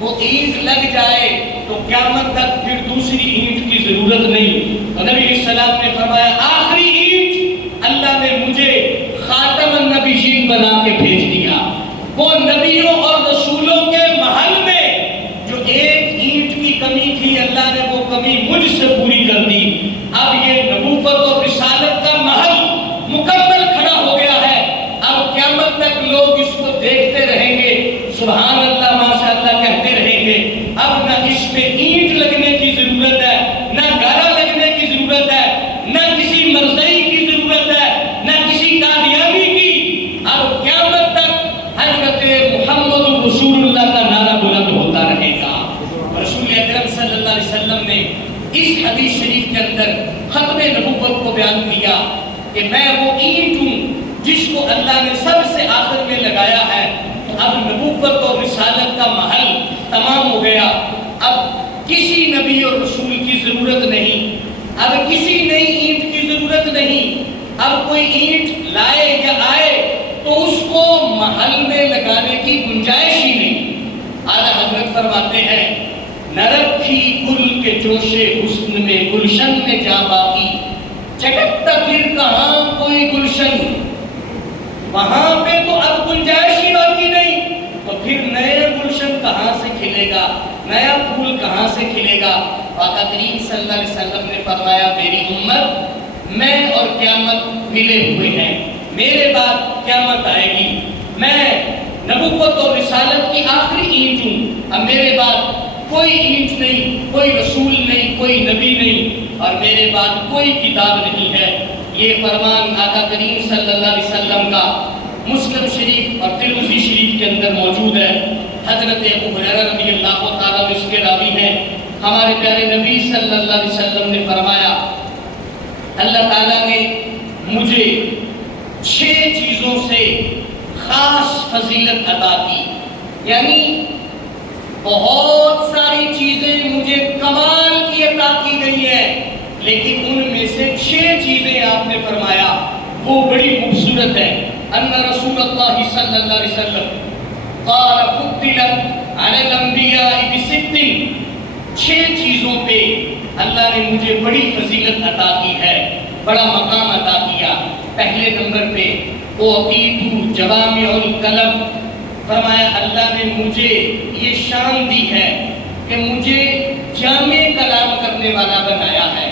وہ اینٹ لگ جائے تو قیامت تک پھر دوسری اینٹ کی ضرورت نہیں. تو نبی علیہ السلام نے فرمایا آخری اینٹ اللہ نے مجھے خاتم النبیین بنا کے بھیج دیا. وہ نبیوں اور رسولوں کے محل میں جو ایک اینٹ کی کمی تھی اللہ نے وہ کمی مجھ سے پوری کر دی. اب یہ نبوت اور رسالت کا محل مکمل کھڑا ہو گیا ہے. اب قیامت تک لوگ اس کو دیکھتے رہیں گے، سبحان اللہ ماشاء اللہ کہتے رہیں گے. اب نہ اس میں اینٹ لگنے کی ضرورت ہے، نہ گارا لگنے کی ضرورت ہے، نہ کسی مرزائی کی ضرورت ہے، نہ کسی قادیانی کی. اب قیامت تک حضرت محمد رسول اللہ کا نعرہ بلند ہوتا رہے گا. رسول اکرم صلی اللہ علیہ وسلم نے اس حدیث شریف کے اندر ختم نبوت کو بیان کیا کہ میں وہ اینٹ ہوں جس کو اللہ نے سب سے آخر میں لگایا ہے. تو اب نبوت اور رسالت کا محل تمام ہو گیا. اب کسی نبی اور رسول کی ضرورت نہیں، اب کسی نئی اینٹ کی ضرورت نہیں. اب کوئی اینٹ لائے یا آئے تو اس کو محل میں لگانے کی گنجائش ہی نہیں. اعلیٰ حضرت فرماتے ہیں نہ رکھی گل کے جوشے حسن میں گلشن میں جا باقی، چٹکتا پھر کہاں کوئی گلشن، وہاں پہ تو اب گنجائش ہی باقی نہیں. تو پھر نئے گلشن کہاں سے کھلے گا، نیا پھول کہاں سے کھلے گا. آقا کریم صلی اللہ علیہ وسلم نے فرمایا میری امت میں اور قیامت ملے ہوئے ہیں، میرے بعد قیامت آئے گی. میں نبوت اور رسالت کی آخری اینٹ ہوں. اب میرے بعد کوئی اینٹ نہیں، کوئی رسول نہیں، کوئی نبی نہیں، اور میرے بعد کوئی کتاب نہیں ہے. یہ فرمان آقا کریم صلی اللہ علیہ وسلم کا مسلم شریف اور ترمذی شریف کے اندر موجود ہے. حضرت ابو ہریرہ رضی اللہ تعالیٰ عنہ اس کے راوی ہیں. ہمارے پیارے نبی صلی اللہ علیہ وسلم نے فرمایا اللہ تعالیٰ نے مجھے 6 چیزوں سے خاص فضیلت عطا کی. یعنی بہت ساری چیزیں مجھے کمال کی عطا کی گئی ہیں، لیکن ان میں سے 6 چیزیں آپ نے فرمایا وہ بڑی خوبصورت ہے. ان رسول اللہ صلی اللہ علیہ وسلم قال فضلت علی الانبیاء ب6. 6 چیزوں پہ اللہ نے مجھے بڑی فضیلت عطا کی ہے، بڑا مقام عطا کیا. پہلے نمبر پہ اعطیت جوامع الکلم. فرمایا اللہ نے مجھے یہ شان دی ہے کہ مجھے جامع کلام کرنے والا بنایا ہے.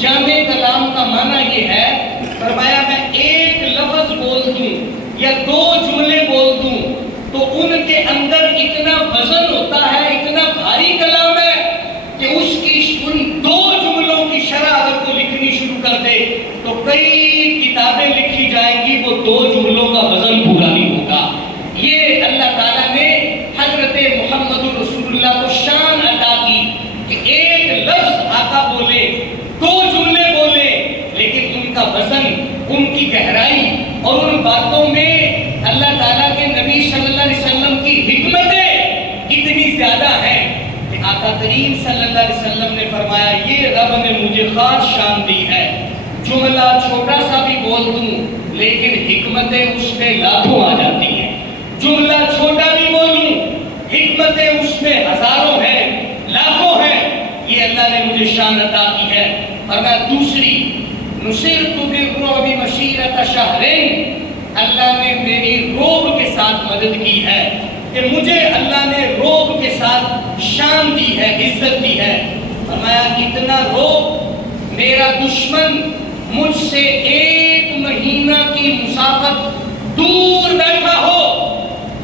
جامع کلام کا معنی یہ ہے فرمایا میں ایک لفظ بول دوں یا 2 جملے بول دوں تو ان کے اندر اتنا وزن ہوتا ہے، اتنا بھاری کلام ہے کہ اس کی ان 2 جملوں کی شرح اگر کو لکھنی شروع کر دے تو کئی کتابیں لکھی جائیں گی، وہ 2 جملوں کا وزن پورا نہیں ہوگا. یہ اللہ تعالیٰ نے حضرت محمد رسول اللہ کو شان عطا کی کہ ایک لفظ آقا بولے، 2 جملے بولے، لیکن ان کا وزن، ان کی گہرائی اور ان باتوں میں اللہ تعالیٰ کے نبی صلی اللہ علیہ وسلم کی حکمتیں اتنی زیادہ ہیں کہ آقا کریم صلی اللہ علیہ وسلم نے فرمایا یہ رب نے مجھے خاص شان دی ہے. جملہ چھوٹا سا بھی بول دوں لیکن حکمتیں اس میں لاکھوں آ جاتی ہیں. جملہ چھوٹا بھی بولوں حکمتیں اس میں ہزاروں ہیں، لاکھوں ہیں. یہ اللہ نے مجھے شان عطا کی ہے. اور میں دوسری نصرت بالرعب مسیرۃ شہرین، اللہ نے میری روب کے ساتھ مدد کی ہے کہ مجھے اللہ نے روب کے ساتھ شان دی ہے، عزت دی ہے. فرمایا اتنا روب میرا دشمن مجھ سے 1 مہینہ کی مسافت دور بیٹھا ہو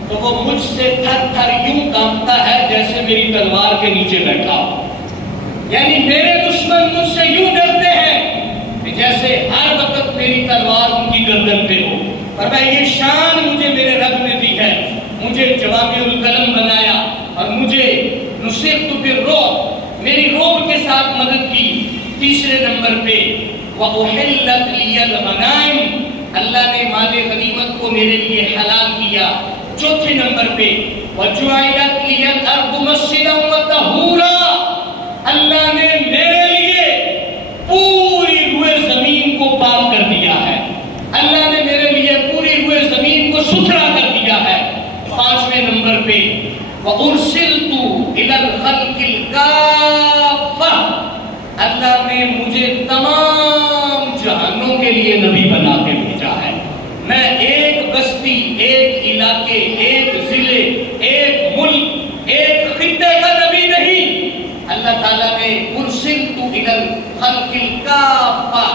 تو وہ مجھ سے تھر تھر یوں کانپتا ہے جیسے میری تلوار کے نیچے بیٹھا ہو. یعنی میرے دشمن مجھ سے یوں ڈرتے ہیں کہ جیسے ہر وقت میری تلوار ان کی گردن پہ ہو. فرمایا یہ شان مجھے میرے رب نے دی ہے. مجھے جوامع الکلم بنایا اور مجھے نصرت بالرعب، میری رعب کے ساتھ مدد کی. تیسرے نمبر پہ وَأُحِلَّتْ لِيَ الْغَنَائِمُ، اللہ نے مال غنیمت کو میرے لیے حلال کیا. چوتھے نمبر پہ وَجُعِلَتْ لِيَ الْأَرْضُ مَسْجِدًا وَطَهُورًا، اللہ نے میرے لیے پوری روئے زمین کو پاک کر دیا ہے. اللہ نے میرے لیے پوری روئے زمین کو ستھرا کر دیا ہے. پانچویں نمبر پہ وَأُرْسِلْتُ إِلَى الْخَلْقِ الْكَافَّةِ، اللہ نے مجھے تمام جہانوں کے لیے نبی بنا کے بھیجا ہے. میں ایک بستی، ایک علاقے، ایک ضلع، ایک ملک، ایک خطے کا نبی نہیں. اللہ تعالیٰ نے ارسلت الی الخلق الکافہ،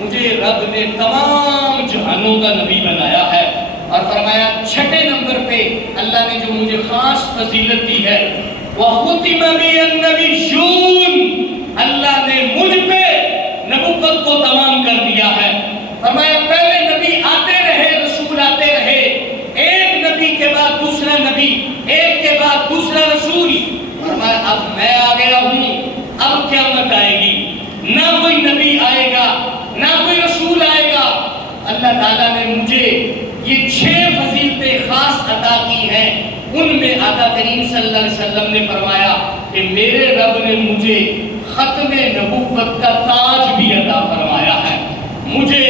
مجھے رب نے تمام جہانوں کا نبی بنایا ہے. اور فرمایا چھٹے نمبر پہ اللہ نے جو مجھے خاص فضیلت دی ہے وَخُتِمَ بِيَ النَّبِيُّونَ، اللہ نے مجھ پہ نبوت کو تمام کر دیا ہے. فرمایا پہلے نبی آتے رہے، رسول آتے رہے، ایک نبی کے بعد دوسرا نبی، ایک کے بعد دوسرا رسول. فرمایا اب میں آ گیا ہوں، اب قیامت آئے گی، نہ کوئی نبی آئے گا نہ کوئی رسول آئے گا. اللہ تعالیٰ نے مجھے یہ 6 فضیلتیں خاص عطا کی ہیں. ان میں آقا کریم صلی اللہ علیہ وسلم نے فرمایا کہ میرے رب نے مجھے ختم نبوت کا تاج بھی عطا فرمایا ہے، مجھے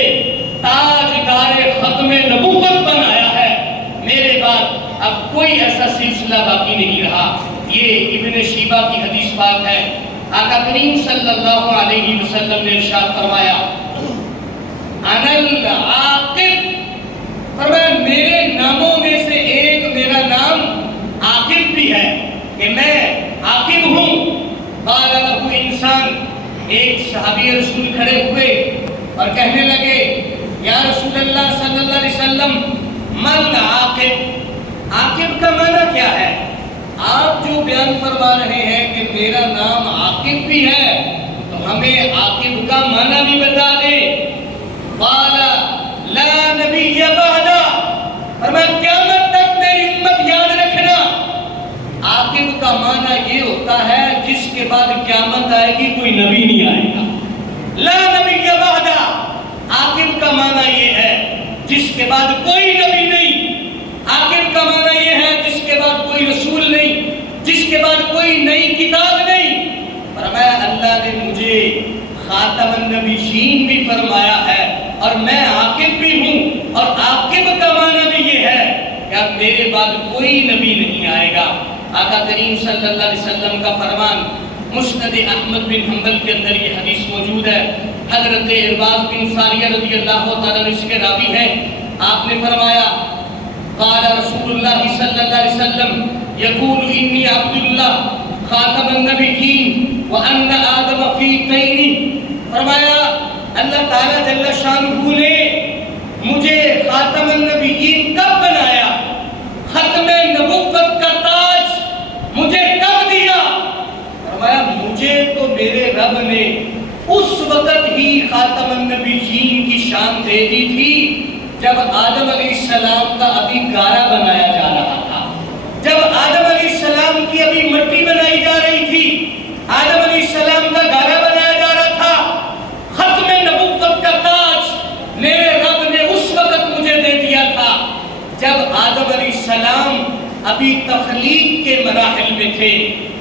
تاجدار ختم نبوت بنایا ہے. میرے بعد اب کوئی ایسا سلسلہ باقی نہیں رہا. یہ ابن شیبہ کی حدیث پاک ہے. آقا کریم صلی اللہ علیہ وسلم نے ارشاد فرمایا انا العاقب، فرمایا میرے ناموں میں سے ایک میرا نام عاقب بھی ہے کہ میں عاقب ہوں. قال له انسان، ایک صحابی رسول کھڑے ہوئے اور کہنے لگے یا رسول اللہ صلی اللہ علیہ وسلم من عاقب، عاقب کا معنی کیا ہے؟ آپ جو بیان فرما رہے ہیں کہ میرا نام عاقب بھی ہے تو ہمیں عاقب کا معنی بھی بتا دیں. قال لا نبی بعدا، فرمایا قیامت تک میری امت یاد رکھنا عاقب کا معنی یہ ہوتا ہے جس کے بعد قیامت آئے گی کوئی نبی نہیں آئے گا. لا نبی بعدا، عاقب کا معنی یہ ہے جس کے بعد کوئی نبی نہیں. عاقب کا معنی یہ ہے جس کے بعد کوئی رسول نہیں، جس کے بعد کوئی نئی کتاب نہیں. فرمایا اللہ نے مجھے خاتم النبیین بھی فرمایا ہے اور میں عاقب بھی ہوں، اور عاقب کا معنی بھی یہ ہے کہ اب میرے بعد کوئی نبی نہیں آئے گا. آقا کریم صلی اللہ علیہ وسلم کا فرمان مسند احمد بن حنبل کے اندر یہ حدیث موجود ہے. حضرت ارباز بن ساریہ رضی اللہ تعالیٰ اس کے راوی ہیں. آپ نے فرمایا قال رسول اللہ صلی اللہ علیہ وسلم یقول انی عبداللہ خاتم النبیین وان آدم فی طین. فرمایا اللہ تعالیٰ جل شانہ نے مجھے خاتم النبیین کب بنایا، ختم نبوت کا تاج مجھے کب دیا؟ فرمایا مجھے تو میرے رب نے اس وقت ہی خاتم النبیین کی شان دے دی تھی جب آدم علیہ السلام کا ابھی گارا بنایا جا رہا تھا، جب آدم علیہ السلام کی ابھی مٹی بنائی جا رہی تھی، آدم علیہ السلام کا گارا بنایا جا رہا تھا. ختم نبوت کا تاج میرے رب نے اس وقت مجھے دے دیا تھا جب آدم علیہ السلام ابھی تخلیق کے مراحل میں تھے.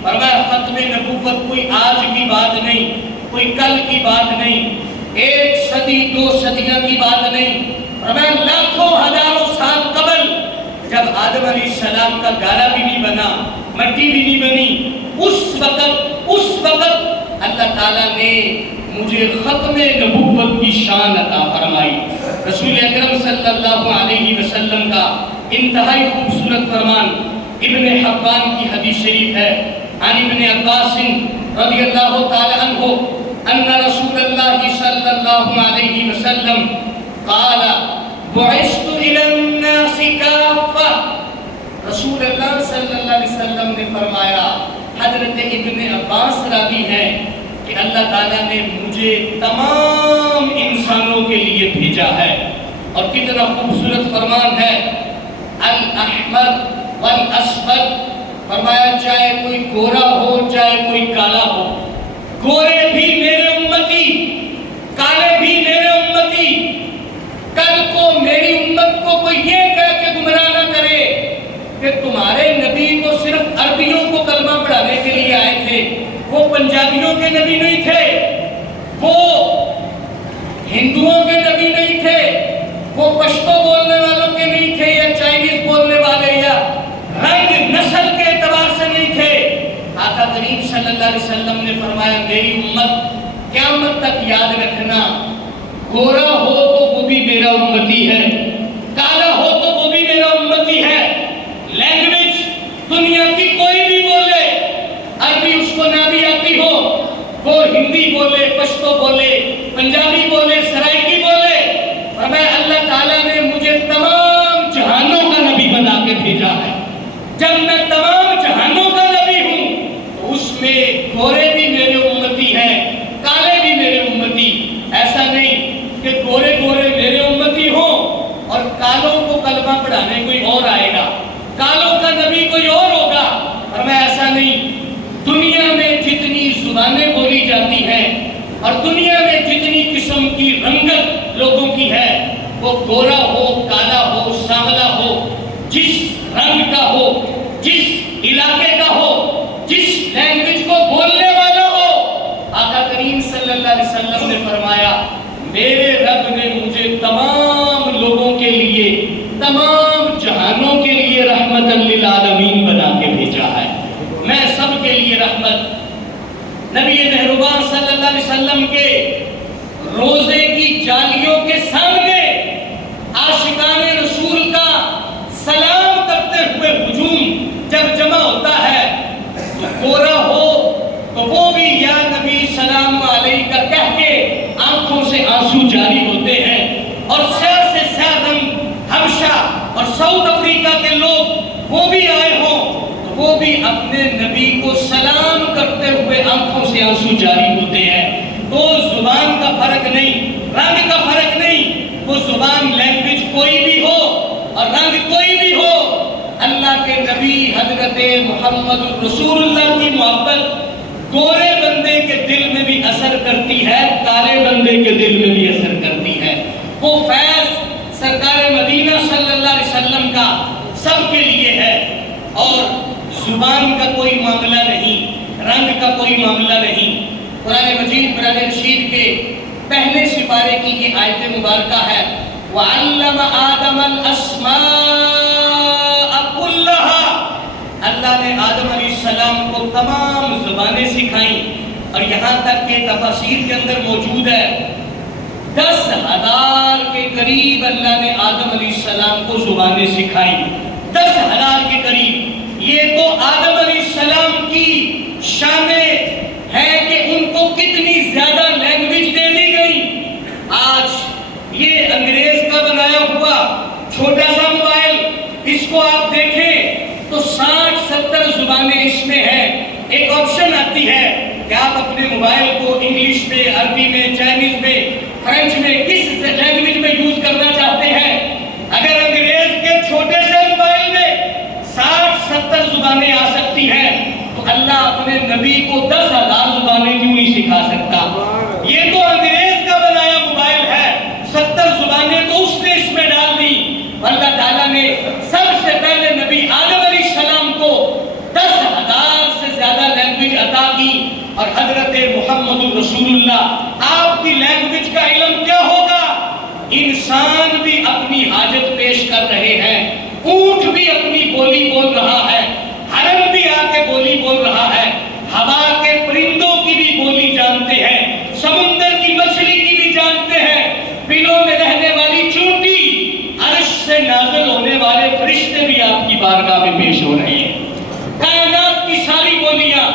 فرمایا ختم نبوت کوئی آج کی بات نہیں، کوئی کل کی بات نہیں، 1 صدی 2 صدیاں کی بات نہیں. فرمایا لاکھوں ہزاروں سال قبل جب آدم علیہ السلام کا گارا بھی نہیں بنا، مٹی بھی نہیں بنی، اس وقت اللہ تعالیٰ نے مجھے ختم نبوت کی شان عطا فرمائی. رسول اکرم صلی اللہ علیہ وسلم کا انتہائی خوبصورت فرمان ابن حبان کی حدیث شریف ہے. عن ابن عباس رضی اللہ تعالی عنہ ان رسول اللہ صلی اللہ علیہ وسلم قال بعثت الى الناس کافہ. رسول اللہ نے فرمایا، حضرت ابن عباس راوی ہے کہ اللہ تعالیٰ نے مجھے تمام انسانوں کے لیے بھیجا ہے. اور کتنا خوبصورت فرمان ہے، الاحمر والاسود، فرمایا چاہے کوئی گورا ہو چاہے کوئی کالا ہو، گورے بھی میرے امتی، کالے بھی میرے امتی. کل کو میری امت کو کوئی یہ کہہ کے گمراہ نہ کرے کہ تمہارے نبی تو صرف عربیوں کو کلمہ پڑھانے کے لیے آئے تھے، وہ پنجابیوں کے نبی نہیں تھے، وہ ہندوؤں کے نبی نہیں تھے، وہ پشتو بولنے والوں کے نہیں تھے یا چائنیز بولنے والے یا رنگ نسل کے اعتبار سے نہیں تھے. آقا کریم صلی اللہ علیہ وسلم نے فرمایا میری امت قیامت تک یاد رکھنا، گورا ہو تو وہ بھی میرا امتی ہے، کالا ہو تو وہ بھی میرا امتی ہے. لینگویج دنیا کی کوئی بھی بولے، عربی اس کو نہ بھی آتی ہو، وہ ہندی بولے، پشتو بولے، پنجابی بولے، سرائکی بولے، فرمایا اللہ تعالیٰ نے مجھے تمام جہانوں کا نبی بنا کے بھیجا ہے. جب میں تمام جہانوں کا نبی ہوں تو اس میں گورے بھی میرے امتی ہیں، کالے بھی میرے امتی. ایسا نہیں کہ گورے گورے میرے امتی ہوں اور کالوں کو کلمہ پڑھانے کوئی اور آئے گا، کالوں کا نبی کوئی اور ہوگا. اور میں ایسا نہیں. دنیا میں جتنی زبانیں بولی جاتی ہیں اور دنیا میں جتنی قسم کی رنگت لوگوں کی ہے، وہ گورا ہو، کالا ہو، سانولا ہو، جس رنگ کا ہو، جس علاقے کا ہو، جس لینگویج کو بولنے والا ہو، آقا کریم صلی اللہ علیہ وسلم نے فرمایا میرے رب نے مجھے تمام لوگوں کے لیے، تمام جہانوں کے لیے رحمت للعالمین بنا کے بھیجا ہے. میں سب کے لیے رحمت. نبی مہربان صلی اللہ علیہ وسلم کے روزے کی جالیوں کے سامنے عاشقان رسول کا سلام کرتے ہوئے ہجوم جب جمع ہوتا ہے تو گورا ہو تو وہ بھی یا نبی سلام علیکہ کہہ کے آنکھوں سے آنسو جاری ہوتے ہیں. اور سیاہ سے سیاہ رنگ حبشہ اور ساؤتھ افریقہ کے لوگ وہ بھی آئے ہوں تو وہ بھی اپنے نبی کو سلام کرتے ہوئے آنکھوں سے آنسو جاری ہوتے ہیں. تو زبان کا فرق نہیں، رنگ کا فرق نہیں، وہ زبان لینگویج کوئی بھی ہو اور رنگ کوئی بھی ہو، اللہ کے نبی حضرت محمد رسول اللہ کی محبت گورے بندے کے دل میں بھی اثر کرتی ہے، کالے بندے کے دل میں بھی اثر کرتی ہے. وہ فیض سرکار مدینہ صلی اللہ علیہ وسلم کا سب کے لیے ہے. اور زبان کا کوئی معاملہ نہیں، رنگ کا کوئی معاملہ نہیں. قرآن مجید قرآن رشید کے پہلے سپارے کی یہ آیت مبارکہ ہے وَعَلَّمَ آدَمَ الْأَسْمَاءَ كُلَّهَا. اللہ نے آدم علیہ السلام کو تمام زبانیں سکھائیں اور یہاں تک کہ تفاسیر کے اندر موجود ہے 10,000 کے قریب اللہ نے آدم علیہ السلام کو زبانیں سکھائیں. 10,000 کے قریب. یہ تو آدم علیہ السلام کی شان ہے کہ ان کو کتنی زیادہ لینگویج دے دی گئی. آج یہ انگریز کا بنایا ہوا چھوٹا سا موبائل، اس کو آپ دیکھیں تو 60-70 زبانیں اس میں ہیں. ایک آپشن آتی ہے کہ آپ اپنے موبائل کو انگلش میں، عربی میں، چائنیز میں، فرینچ میں، کس لینگویج میں یوز کرنا چاہتے ہیں. اگر انگریز کے چھوٹے سے موبائل میں 60-70 زبانیں آ سکتی ہیں تو اللہ اپنے نبی کو 10,000 زبانیں کیوں نہیں سکھا سکتا. یہ تو انگریز کا بنایا موبائل ہے، 70 زبانیں تو اس نے اس میں ڈال دی. اللہ تعالیٰ نے سب سے پہلے نبی آدم علیہ السلام کو 10,000 سے زیادہ لینگویج عطا کی. اور حضرت محمد رسول اللہ آپ کی لینگویج کا علم کیا ہوگا. انسان بھی اپنی حاجت پیش کر رہے ہیں، اونٹ بھی اپنی بولی بول رہا ہے، ہرن بھی آ کے بولی بول رہا ہے، ہوا کے پرندوں کی بھی بولی جانتے ہیں، سمندر کی مچھلی کی بھی جانتے ہیں، بلوں میں رہنے والی چونٹی، عرش سے نازل ہونے والے فرشتے بھی آپ کی بارگاہ میں پیش ہو رہے ہیں. کائنات کی ساری بولیاں،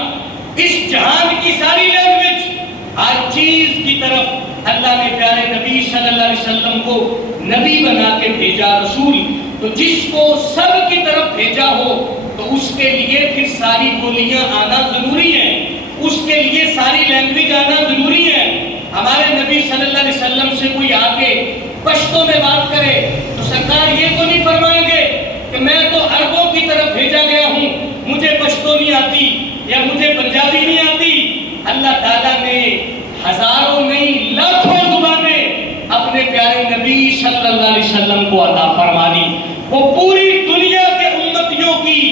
اس جہان کی ساری لینگویج، ہر چیز کی طرف اللہ نے پیارے نبی صلی اللہ علیہ وسلم کو نبی بنا کے بھیجا، رسول. تو جس کو سب کی طرف بھیجا ہو تو اس کے لیے پھر ساری بولیاں آنا ضروری ہیں، اس کے لیے ساری لینگویج آنا ضروری ہے۔ ہمارے نبی صلی اللہ علیہ وسلم سے کوئی آ کے پشتو میں بات کرے تو سرکار یہ تو نہیں فرمائیں گے کہ میں تو عربوں کی طرف بھیجا گیا ہوں، مجھے پشتو نہیں آتی یا مجھے پنجابی نہیں آتی۔ اللہ تعالیٰ نے ہزاروں نہیں لاکھوں زبانیں اپنے پیارے نبی صلی اللہ علیہ وسلم کو عطا فرما دی۔ وہ پوری دنیا کے امتیوں کی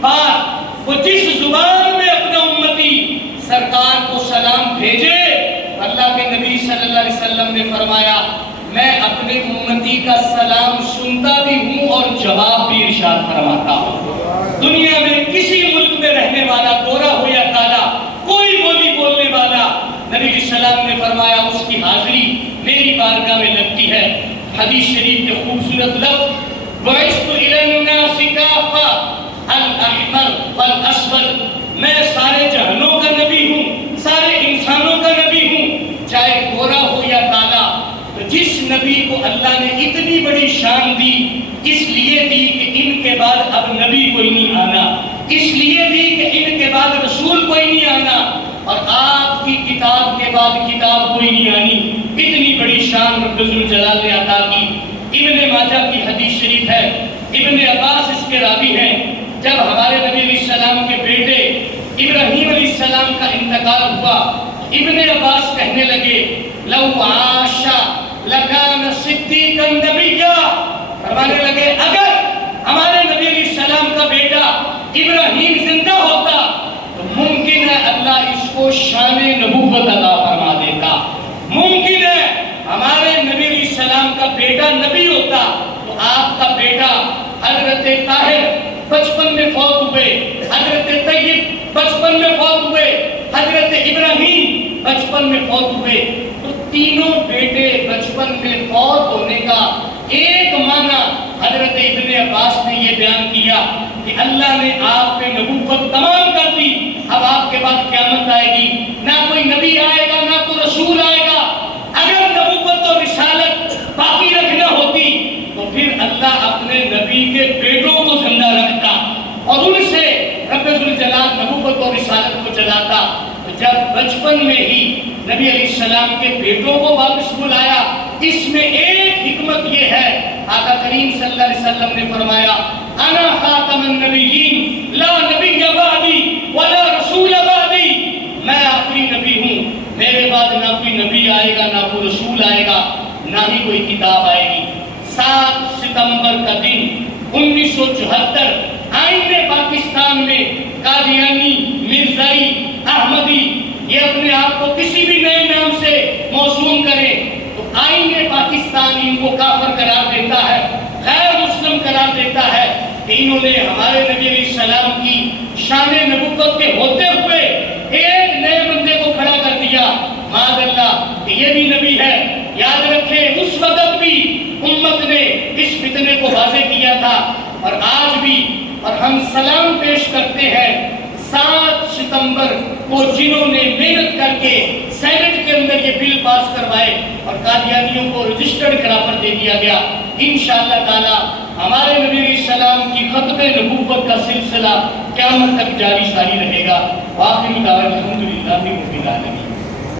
بات، وہ جس زبان میں اپنے امتی سرکار کو سلام بھیجے، اللہ کے نبی صلی اللہ علیہ وسلم نے فرمایا میں اپنے امتی کا سلام سنتا بھی ہوں اور جواب بھی ارشاد فرماتا ہوں۔ دنیا میں کسی ملک میں رہنے والا گورا ہو یا کالا، کوئی بولی بولنے والا، نبی علیہ السلام نے فرمایا اس کی حاضری میری بارگاہ میں لگتی ہے۔ حدیث شریف کے خوبصورت لفظ بعثت الی الناس کافہ الاحمر والاسود، میں سارے جہانوں کا نبی ہوں، سارے انسانوں کا نبی ہوں، چاہے گورا ہو یا کالا۔ تو جس نبی کو اللہ نے اتنی بڑی شان دی، اس لیے دی کہ ان کے بعد اب نبی کوئی نہیں آنا، اس لیے دی کہ ان کے بعد رسول کوئی نہیں آنا، اور آپ کی کتاب کے بعد کتاب کوئی نہیں آنی۔ اتنی بڑی شان رب ذوالجلال نے عطا کی۔ ابن ماجہ کی حدیث شریف ہے، ابن عباس اس کے راوی ہیں، جب ہمارے نبی علیہ السلام کے بیٹے ابراہیم علیہ السلام کا انتقال ہوا، ابن عباس کہنے لگے لو عاش لکان صدیقا نبیا، فرمانے لگے اگر ہمارے نبی علیہ السلام کا بیٹا ابراہیم زندہ ہوتا تو ممکن ہے اللہ اس کو شان نبوت عطا فرما دیتا، ممکن ہے ہمارے نبی علیہ السلام کا بیٹا نبی ہوتا تو آپ کا بیٹا حضرت طاہر بچپن میں فوت ہوئے، حضرت طیب بچپن میں فوت ہوئے، حضرت ابراہیم بچپن میں فوت ہوئے۔ تو تینوں بیٹے بچپن میں فوت ہونے کا ایک معنی حضرت ابن عباس نے یہ بیان کیا کہ اللہ نے آپ پہ نبوت تمام کر دی، اب آپ کے بعد قیامت آئے گی، نہ کوئی نبی آئے گا نہ کوئی رسول آئے گا۔ اگر نبوت اور رسالت باقی رکھنا ہوتی تو پھر اللہ اپنے نبی کے بیٹوں کو زندہ رکھتا اور ان سے رب ذوالجلال نبوت اور رسالت کو چلاتا۔ جب بچپن میں ہی نبی علیہ السلام کے بیٹوں کو واپس بلایا، اس میں ایک حکمت یہ ہے، آقا کریم صلی اللہ علیہ وسلم نے فرمایا انا خاتم النبیین لا نبی بعدی ولا رسول بعدی، میں آخری نبی ہوں، میرے بعد نہ کوئی نبی آئے گا نہ کوئی رسول آئے گا نہ ہی کوئی کتاب آئے گی۔ 7 ستمبر کا دن 1974 آئین پاکستان میں قادیانی، مرزائی، احمدی، یہ اپنے آپ کو کسی بھی نئے نام سے موسوم کرے تو آئین پاکستان ان کو کافر قرار دیتا ہے، غیر مسلم قرار دیتا ہے کہ انہوں نے ہمارے نبی علیہ السلام کی شان نبوت کے ہوتے ہوئے ایک نئے بندے کو کھڑا کر دیا، معاذ اللہ کہ یہ بھی نبی ہے۔ یاد رکھیں اس وقت بھی امت نے اس فتنے کو واضح کیا تھا اور آج بھی، اور ہم سلام پیش کرتے ہیں 7 ستمبر کو جنہوں نے محنت کر کے سینٹ کے اندر یہ بل پاس کروائے اور قادیانیوں کو رجسٹرڈ کرافر دے دیا گیا۔ انشاءاللہ تعالی ہمارے نبی علیہ السلام کی ختم نبوت کا سلسلہ قیامت تک جاری ساری رہے گا۔ وآخر دعوانا الحمدللہ رب العالمین۔